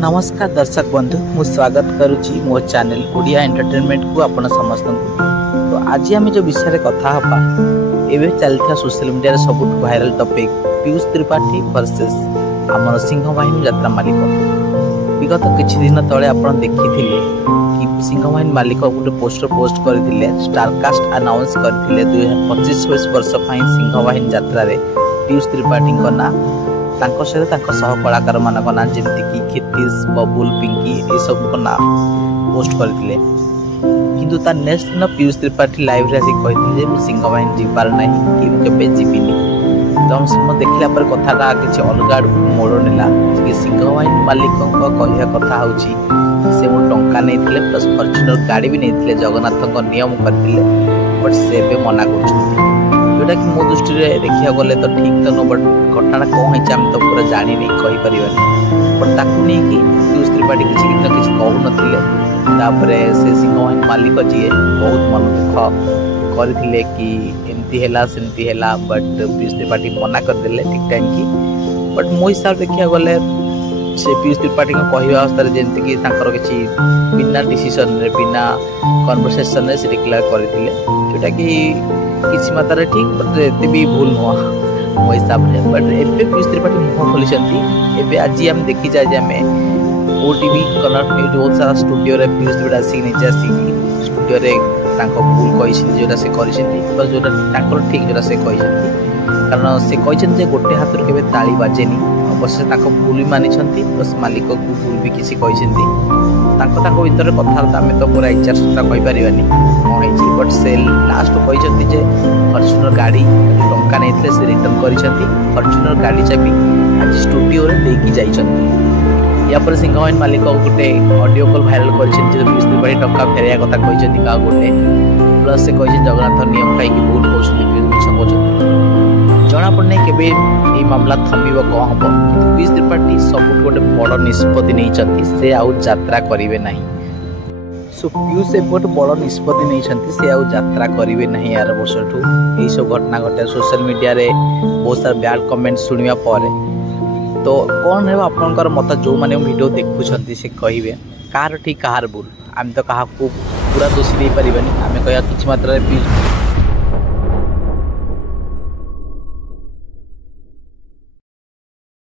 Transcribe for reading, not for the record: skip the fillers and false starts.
नमस्कार दर्शक बंधु मु स्वागत करुच्ची मो चैनल ओडिया एंटरटेनमेंट को आपण समस्त तो आज आम जो विषय कथा हवा एवं चलता सोशल मीडिया सब viral topic Piyush Tripathi versus आम सिंह बाहिनी यात्रा मालिक विगत किछि दिन तले आपण देखि कि सिंह बाहिनी मालिक गोटे पोस्टर पोस्ट करथिले स्टारकास्ट अनाउंस करथिले 2025 वर्ष पई सिंह बाहिनी यात्रा रे पीयूष त्रिपाठी को ना तांको सहित सह कलाकार मानक ना जमती कि खितीश बबुल पिंकी ये सब को ना पोस्ट करथिले किंतु ता नेक्स्ट दिन पीयूष त्रिपाठी लाइव रे आसी कहिथिले जे सिंह बाहिनी जीवार नहीं कि केबे जीविनी तो हम सब देखला पर कथाटा किछि अलग आड़ मोड़ नेला कि सिंह बाहिनी मालिक को कहिया कथा होची से मो टंका नैथिले प्लस फॉर्च्यूनर गाड़ी भी नैथिले जगन्नाथ को नियम करथिले बट से बे मना करछथि जोटा कि मो दृष्टि रे देखिया गले तो ठीक तो न बट घटना कौन है हम तो पूरा जानी नहीं कहि परिबानी बट ताकू नहीं कि पीयूष त्रिपाठी किछि न किछि कहू नथिले तापरे से सिंह बाहिनी मालिक जी बहुत मन दुख करथिले कि एमती हैला सेमती हैला बट पीयूष त्रिपाठी मना कर देले ठीक टाइम की बट मो हिसाब देखिया गले से पीयूष त्रिपाठी को कहवा अवस्था जमी कि किसी बिना डिसीजन रे बिना कन्वर्सेशन रे से डिक्लेयर करथिले जोटा कि किसी मात्रा ठीक बट एते भी भूल नुह मो हिसाब से बट एबे पीयूष त्रिपाठी मुह खोली एबे आज हम देखी जाए जे हमें ओटीवी कनट न्यूज बहुत सारा स्टूडियो रे पीयूष त्रिपाठी आसी निजे आसी स्टूडियो रे तांको भूल कहिसिन जोटा से करिसेंती प्लस जोटा तांकर ठीक जोटा से कहिसेंती कारण से कहिसेंती जे गोटे हाथ रे केबे ताली बाजेनी अवश्य तांको भूल भी मानिछंती प्लस मालिक को भूल भी किसी कहिसेंती तांको भीतर कथा आम तो पूरा इच्छा सत्ता कहि परिबानी कौन बट से लास्ट कहिसेंती जे फॉर्च्यूनर गाड़ी टंका नैथिले से रिटर्न करिसेंती फॉर्च्यूनर गाड़ी चाबी आज स्टूडियो रे देकी जाइछंती या पर सिंह बाहिनी मालिक गोटे ऑडियो कॉल भाइराल करिसेंती जे पीयूष त्रिपाठी टंका फेरिया कथा कहिसेंती का गोटे प्लस से कहिसेंती जगन्नाथ नियम खाई कि भूल कहउछंती पीयूष कहउछंती जना पड़ने केबे ए मामला थमिबो कौन हम किंतु पीयूष त्रिपाठी सब गोटे बड़ निष्पत्ति नहीं से आउ यात्रा करिवे नहीं सो पीयूष ए गोटे बड़ निष्पत्ति नहीं से आउ यात्रा करिवे नहीं यार वर्षठू यही सब घटना घटे सोशल मीडिया रे बहुत सारा बैड कमेंट सुनिया पर तो कौन है आपनकर मत जो माने वीडियो देखुछंती से कहिवे कार ठीक कार भूल आम तो कहा पूरा दोषी दे परिबानी आमे कहया किछि मात्रा रे